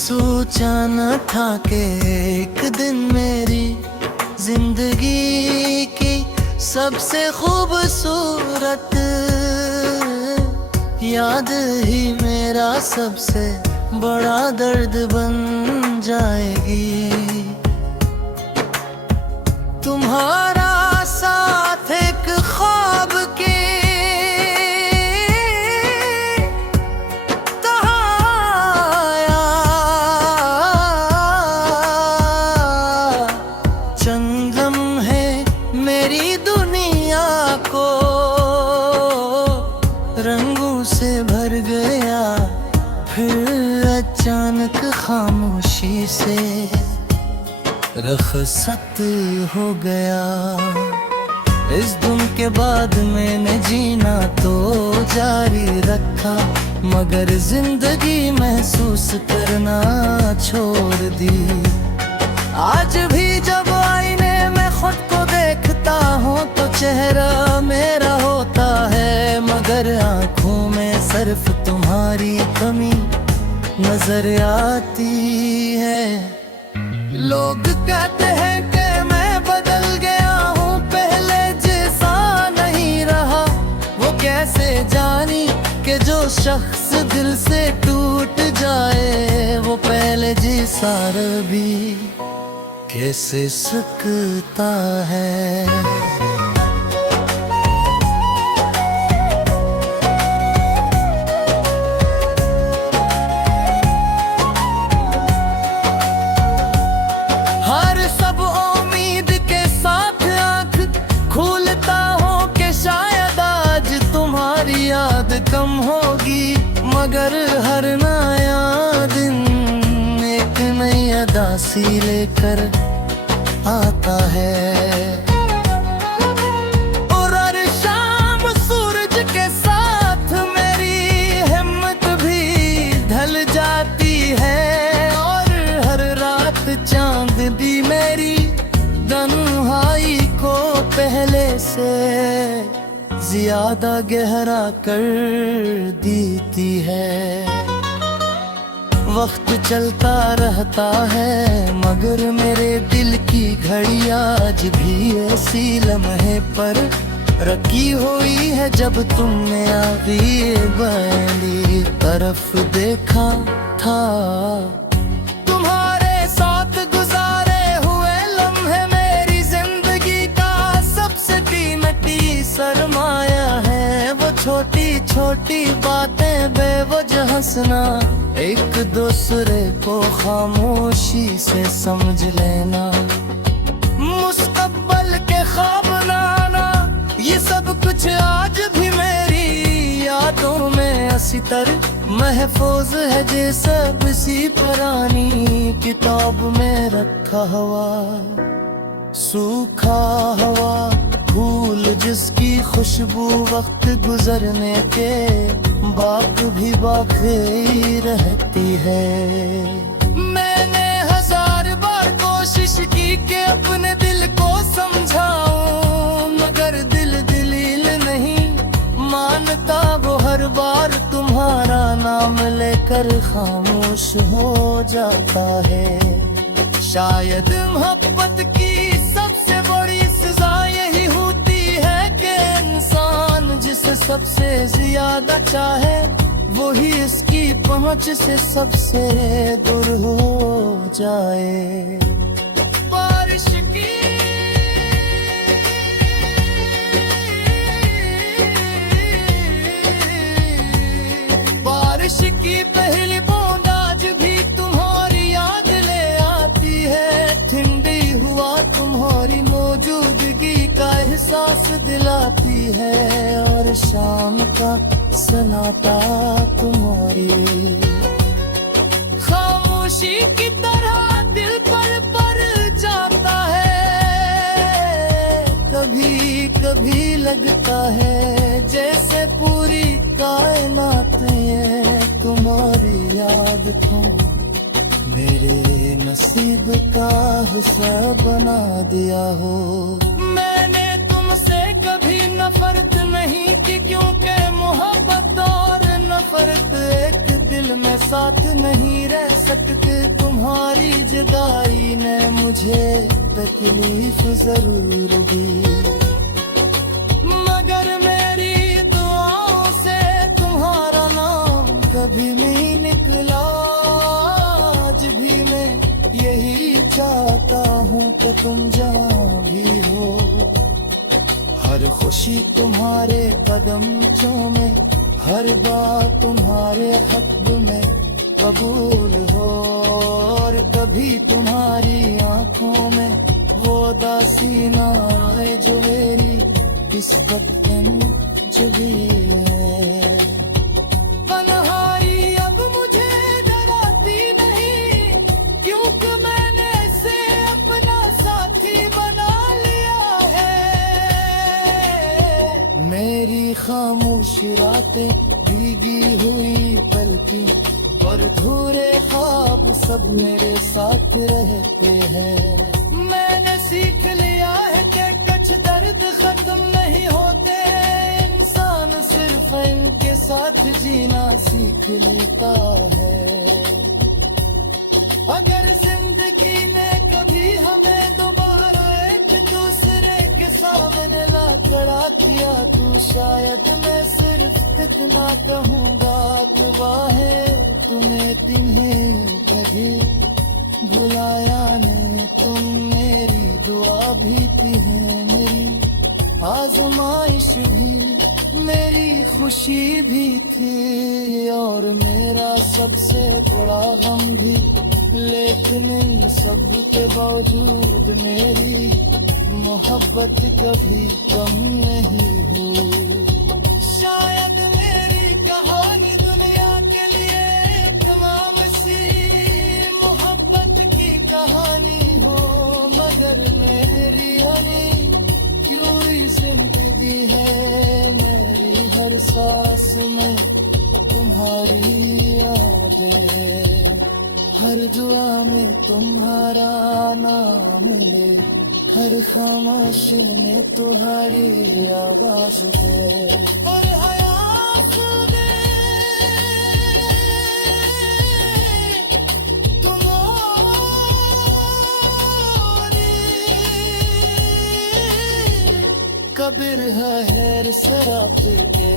सोचा न था कि एक दिन मेरी जिंदगी की सबसे खूबसूरत याद ही मेरा सबसे बड़ा दर्द बन जाएगी। तुम्हारा साथ एक ख्वाब के तहाया, चंद लम्हे मेरी दुनिया को रंगों से भर गया, फिर अचानक खामोशी से रखसत हो गया। इस धुन के बाद मैंने जीना तो जारी रखा, मगर जिंदगी महसूस करना छोड़ दी। आज भी जब आईने में खुद को देखता हूँ तो चेहरा मेरा होता है, मगर आँखों में सिर्फ तुम्हारी कमी नजर आती है। लोग कहते हैं कि मैं बदल गया हूँ, पहले जैसा नहीं रहा। वो कैसे जानी कि जो शख्स दिल से टूट जाए वो पहले जैसा भी कैसे सकता है। याद कम होगी मगर हर नया दिन एक नई अदा सी लेकर आता है। और हर शाम सूरज के साथ मेरी हिम्मत भी ढल जाती है, और हर रात चांद भी मेरी तन्हाई को पहले से ज्यादा गहरा कर देती है। वक्त चलता रहता है मगर मेरे दिल की घड़ी आज भी ऐसी लम्हे पर रखी हुई है। जब तुमने आगे वाली तरफ देखा था, तुम्हारे साथ गुजारे हुए लम्हे मेरी जिंदगी का सबसे कीमती सरमाया है। वो छोटी छोटी बातें बेवजह हंसना, एक दूसरे को खामोशी से समझ लेना, मुस्तकबिल के ख्वाब बनाना, ये सब कुछ आज भी मेरी यादों में असीतर महफूज है। जैसे किसी पुरानी किताब में रखा हुआ सूखा हुआ फूल, जिसकी खुशबू वक्त गुजरने के बाद भी बाकी रहती है। मैंने हजार बार कोशिश की कि अपने दिल को समझाऊं, मगर दिल दलील नहीं मानता। वो हर बार तुम्हारा नाम लेकर खामोश हो जाता है। शायद मोहब्बत की सबसे बड़ी सजा यही होती है कि इंसान जिसे सबसे ज्यादा चाहे वही इसकी पहुंच से सबसे दूर हो जाए। बारिश की पहली बूंद आज भी तुम्हारी याद ले आती है। ठंडी हुआ तुम्हारी मौजूदगी का एहसास दिलाती है, और शाम का सन्नाटा तुम्हारी खामोशी की तरह दिल पर जाता है। कभी कभी लगता है जैसे पूरी कायनात ये तुम्हारी याद को मेरे नसीब का हिस्सा बना दिया हो। मैंने तुमसे कभी नफरत नहीं की, क्योंकि मोहब्बत और नफरत एक दिल में साथ नहीं रह सकते, तुम्हारी जुदाई ने मुझे तकलीफ जरूर दी, मगर मेरी दुआओं से तुम्हारा नाम कभी नहीं निकला। आज भी मैं यही चाहता हूँ कि तुम जहाँ भी हो, हर खुशी तुम्हारे कदम चूमे, हर बात तुम्हारे हक में कबूल हो। और कभी तुम्हारी आंखों में वो दासी ना आए जो मेरी किस्मत में छुपी है। तन्हाई अब मुझे डराती नहीं, क्योंकि मैंने इसे अपना साथी बना लिया है। मेरी खामोश रातें, भीगी हुई पलकी और धूरे ख्वाब सब मेरे साथ रहते हैं। मैंने सीख लिया है कि कुछ दर्द खत्म नहीं होते, इंसान सिर्फ इनके साथ जीना सीख लेता है। अगर जिंदगी ने कभी हमें दोबारा एक दूसरे के सामने ला खड़ा किया, तो शायद मैं सिर्फ इतना कहूँगा कि बाहें तुम्हें तिन्हें कभी बुलाया ने, तुम मेरी दुआ भी थी, मेरी आजमाइश भी, मेरी खुशी भी थी और मेरा सबसे बड़ा गम भी। लेकिन इन सब के बावजूद मेरी मोहब्बत कभी कम नहीं हुई। शायद मेरी कहानी दुनिया के लिए एक तमाम सी मोहब्बत की कहानी हो, मगर मेरी हनी क्यों जिंदगी है, मेरी हर सांस में तुम्हारी यादें, हर दुआ में तुम्हारा नाम ले, हर खामोशी में तुम्हारी आवाज दे। और हयात दे कब्र है सराप के